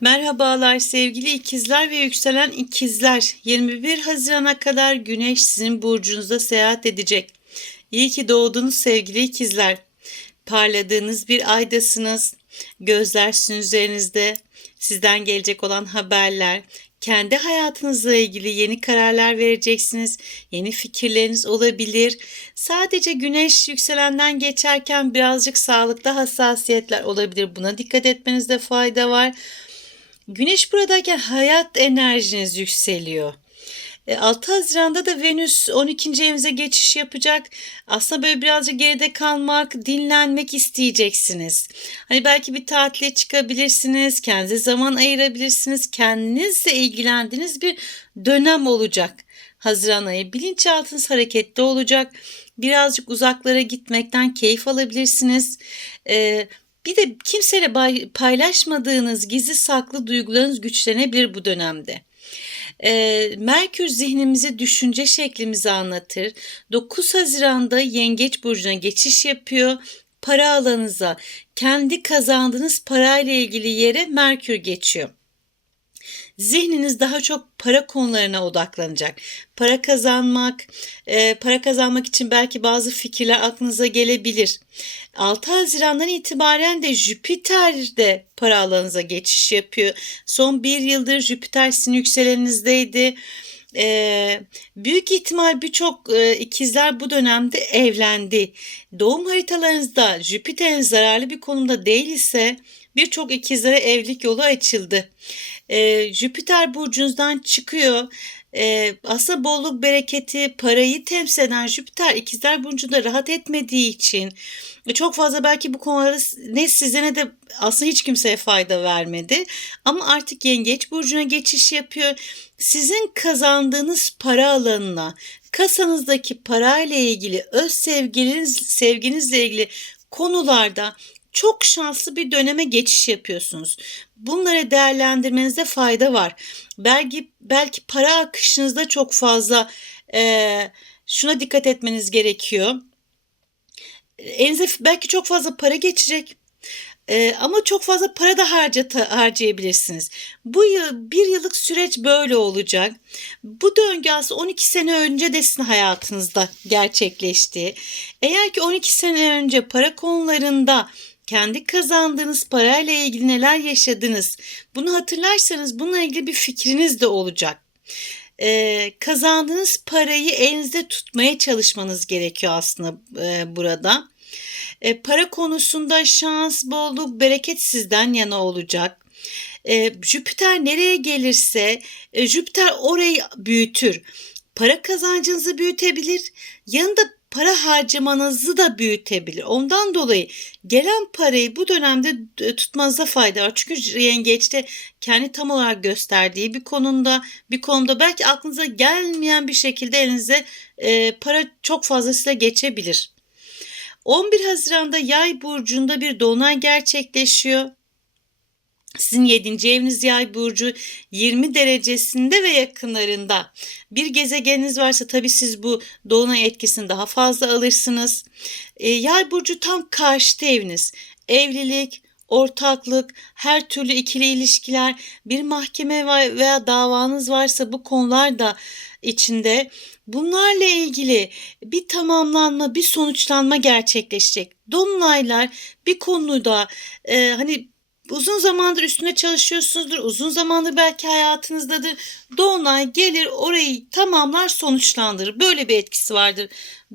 Merhabalar sevgili ikizler ve yükselen ikizler. 21 Haziran'a kadar Güneş sizin burcunuzda seyahat edecek. İyi ki doğdunuz sevgili ikizler. Parladığınız bir aydasınız. Gözler sizin üzerinizde. Sizden gelecek olan haberler, kendi hayatınızla ilgili yeni kararlar vereceksiniz. Yeni fikirleriniz olabilir. Sadece güneş yükselenden geçerken birazcık sağlıkta hassasiyetler olabilir. Buna dikkat etmenizde fayda var. Güneş buradayken hayat enerjiniz yükseliyor. E, 6 Haziran'da da Venüs 12. evinize geçiş yapacak. Aslında böyle birazcık geride kalmak, dinlenmek isteyeceksiniz. Hani belki bir tatile çıkabilirsiniz, kendinize zaman ayırabilirsiniz. Kendinizle ilgilendiğiniz bir dönem olacak. Haziran ayı bilinçaltınız hareketli olacak. Birazcık uzaklara gitmekten keyif alabilirsiniz. Ee, bir de kimseyle paylaşmadığınız gizli saklı duygularınız güçlenebilir bu dönemde. Ee, Merkür zihnimizi, düşünce şeklimizi anlatır. 9 Haziran'da Yengeç Burcu'na geçiş yapıyor. Para alanınıza, kendi kazandığınız parayla ilgili yere Merkür geçiyor. Zihniniz daha çok para konularına odaklanacak. Para kazanmak, e, para kazanmak için belki bazı fikirler aklınıza gelebilir. 6 Haziran'dan itibaren de Jüpiter de para alanınıza geçiş yapıyor. Son bir yıldır Jüpiter sizin yükselenizdeydi. Ee, büyük ihtimal birçok e, ikizler bu dönemde evlendi. Doğum haritalarınızda Jüpiter'in zararlı bir konumda değil ise birçok ikizlere evlilik yolu açıldı. Ee, Jüpiter burcunuzdan çıkıyor. Ee, aslında bolluk bereketi parayı temsil eden Jüpiter ikizler burcunda rahat etmediği için çok fazla belki bu konuları ne size ne de aslında hiç kimseye fayda vermedi. Ama artık yengeç burcuna geçiş yapıyor. Sizin kazandığınız para alanına, kasanızdaki parayla ilgili, öz sevginiz, sevginizle ilgili konularda çok şanslı bir döneme geçiş yapıyorsunuz. Bunları değerlendirmenizde fayda var. Belki belki para akışınızda çok fazla e, şuna dikkat etmeniz gerekiyor. Elinize belki çok fazla para geçecek. Ee, ama çok fazla para da harcata, harcayabilirsiniz. Bu yıl bir yıllık süreç böyle olacak. Bu döngü aslında 12 sene önce de sizin hayatınızda gerçekleşti. Eğer ki 12 sene önce para konularında kendi kazandığınız parayla ilgili neler yaşadınız bunu hatırlarsanız bununla ilgili bir fikriniz de olacak. Ee, kazandığınız parayı elinizde tutmaya çalışmanız gerekiyor aslında e, burada. E, para konusunda şans, bolluk, bereket sizden yana olacak. E, Jüpiter nereye gelirse e, Jüpiter orayı büyütür. Para kazancınızı büyütebilir. Yanında para harcamanızı da büyütebilir. Ondan dolayı gelen parayı bu dönemde e, tutmanıza fayda var. Çünkü yengeçte kendi tam olarak gösterdiği bir konumda bir konuda belki aklınıza gelmeyen bir şekilde elinize e, para çok fazlasıyla geçebilir. 11 Haziran'da Yay burcunda bir dolunay gerçekleşiyor. Sizin 7. eviniz yay burcu 20 derecesinde ve yakınlarında. Bir gezegeniniz varsa tabii siz bu dolunay etkisini daha fazla alırsınız. E, yay burcu tam karşıtı eviniz. Evlilik, ortaklık, her türlü ikili ilişkiler, bir mahkeme veya davanız varsa bu konular da içinde. Bunlarla ilgili bir tamamlanma, bir sonuçlanma gerçekleşecek. Dolunaylar bir konuda e, hani uzun zamandır üstüne çalışıyorsunuzdur. Uzun zamandır belki hayatınızdadır. Dolunay gelir orayı tamamlar sonuçlandırır. Böyle bir etkisi vardır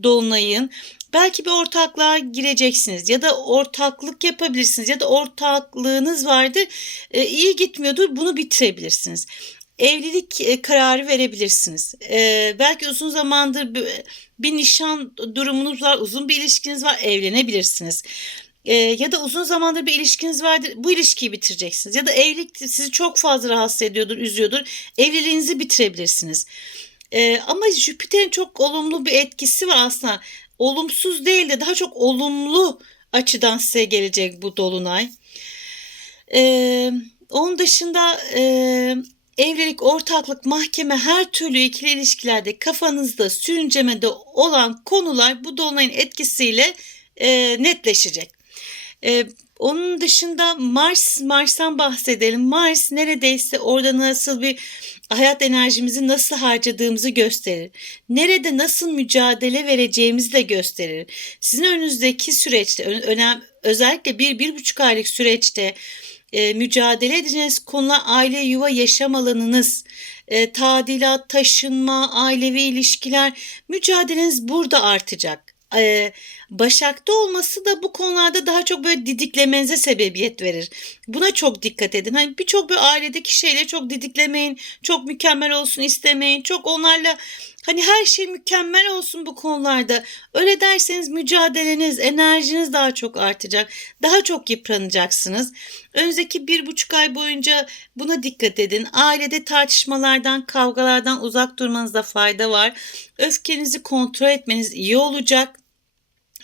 Dolunay'ın. Belki bir ortaklığa gireceksiniz ya da ortaklık yapabilirsiniz ya da ortaklığınız vardır. E, iyi gitmiyordur bunu bitirebilirsiniz evlilik e, kararı verebilirsiniz. Ee, belki uzun zamandır bir, bir nişan durumunuz var, uzun bir ilişkiniz var, evlenebilirsiniz. Ee, ya da uzun zamandır bir ilişkiniz vardır, bu ilişkiyi bitireceksiniz. Ya da evlilik sizi çok fazla rahatsız ediyordur, üzüyordur, evliliğinizi bitirebilirsiniz. Ee, ama Jüpiter'in çok olumlu bir etkisi var aslında. Olumsuz değil de daha çok olumlu açıdan size gelecek bu dolunay. Ee, onun dışında... E, evlilik, ortaklık, mahkeme her türlü ikili ilişkilerde kafanızda sürüncemede olan konular bu dolunayın etkisiyle e, netleşecek. E, Onun dışında Mars, Mars'tan bahsedelim. Mars neredeyse orada nasıl bir hayat enerjimizi nasıl harcadığımızı gösterir. Nerede nasıl mücadele vereceğimizi de gösterir. Sizin önünüzdeki süreçte, önem, özellikle bir, bir buçuk aylık süreçte e, mücadele edeceğiniz konular aile, yuva, yaşam alanınız, e, tadilat, taşınma, ailevi ilişkiler, mücadeleniz burada artacak. E, Başak'ta olması da bu konularda daha çok böyle didiklemenize sebebiyet verir. Buna çok dikkat edin. Hani birçok bir ailedeki şeyleri çok didiklemeyin. Çok mükemmel olsun istemeyin. Çok onlarla hani her şey mükemmel olsun bu konularda. Öyle derseniz mücadeleniz, enerjiniz daha çok artacak. Daha çok yıpranacaksınız. Önümüzdeki bir buçuk ay boyunca buna dikkat edin. Ailede tartışmalardan, kavgalardan uzak durmanızda fayda var. Öfkenizi kontrol etmeniz iyi olacak.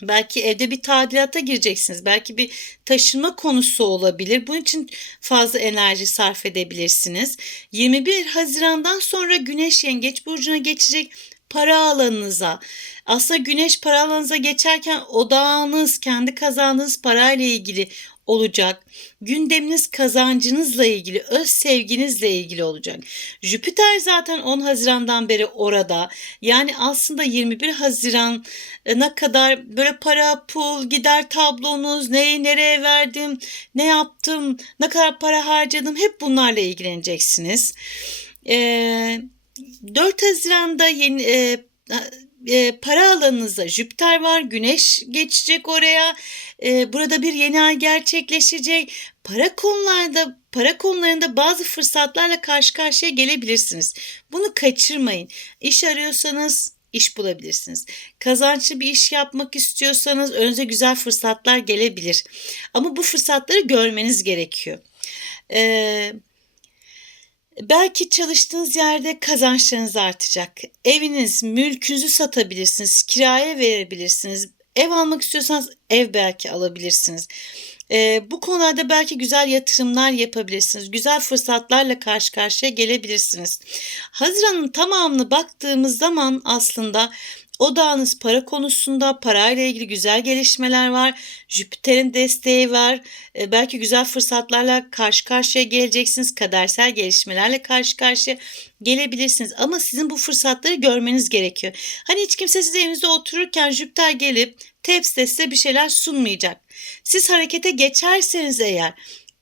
Belki evde bir tadilata gireceksiniz. Belki bir taşınma konusu olabilir. Bunun için fazla enerji sarf edebilirsiniz. 21 Haziran'dan sonra Güneş Yengeç burcuna geçecek para alanınıza. Aslında Güneş para alanınıza geçerken odağınız, kendi kazandığınız parayla ilgili olacak. Gündeminiz kazancınızla ilgili, öz sevginizle ilgili olacak. Jüpiter zaten 10 Haziran'dan beri orada. Yani aslında 21 Haziran'a kadar böyle para, pul, gider tablonuz, neyi nereye verdim, ne yaptım, ne kadar para harcadım hep bunlarla ilgileneceksiniz. Ee, 4 Haziran'da yeni e, e, para alanınızda Jüpiter var, Güneş geçecek oraya. E, burada bir yeni ay gerçekleşecek. Para konularda, para konularında bazı fırsatlarla karşı karşıya gelebilirsiniz. Bunu kaçırmayın. İş arıyorsanız iş bulabilirsiniz. Kazançlı bir iş yapmak istiyorsanız önünüze güzel fırsatlar gelebilir. Ama bu fırsatları görmeniz gerekiyor. Eee Belki çalıştığınız yerde kazançlarınız artacak. Eviniz, mülkünüzü satabilirsiniz, kiraya verebilirsiniz. Ev almak istiyorsanız ev belki alabilirsiniz. Ee, bu konularda belki güzel yatırımlar yapabilirsiniz. Güzel fırsatlarla karşı karşıya gelebilirsiniz. Haziran'ın tamamını baktığımız zaman aslında odağınız para konusunda parayla ilgili güzel gelişmeler var. Jüpiter'in desteği var. E, belki güzel fırsatlarla karşı karşıya geleceksiniz. Kadersel gelişmelerle karşı karşıya gelebilirsiniz. Ama sizin bu fırsatları görmeniz gerekiyor. Hani hiç kimse size evinizde otururken Jüpiter gelip tepside size bir şeyler sunmayacak. Siz harekete geçerseniz eğer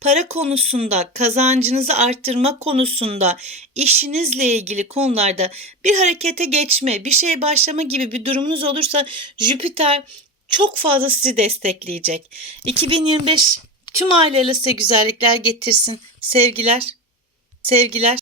para konusunda, kazancınızı arttırma konusunda, işinizle ilgili konularda bir harekete geçme, bir şeye başlama gibi bir durumunuz olursa Jüpiter çok fazla sizi destekleyecek. 2025 tüm aileyle size güzellikler getirsin. Sevgiler. Sevgiler.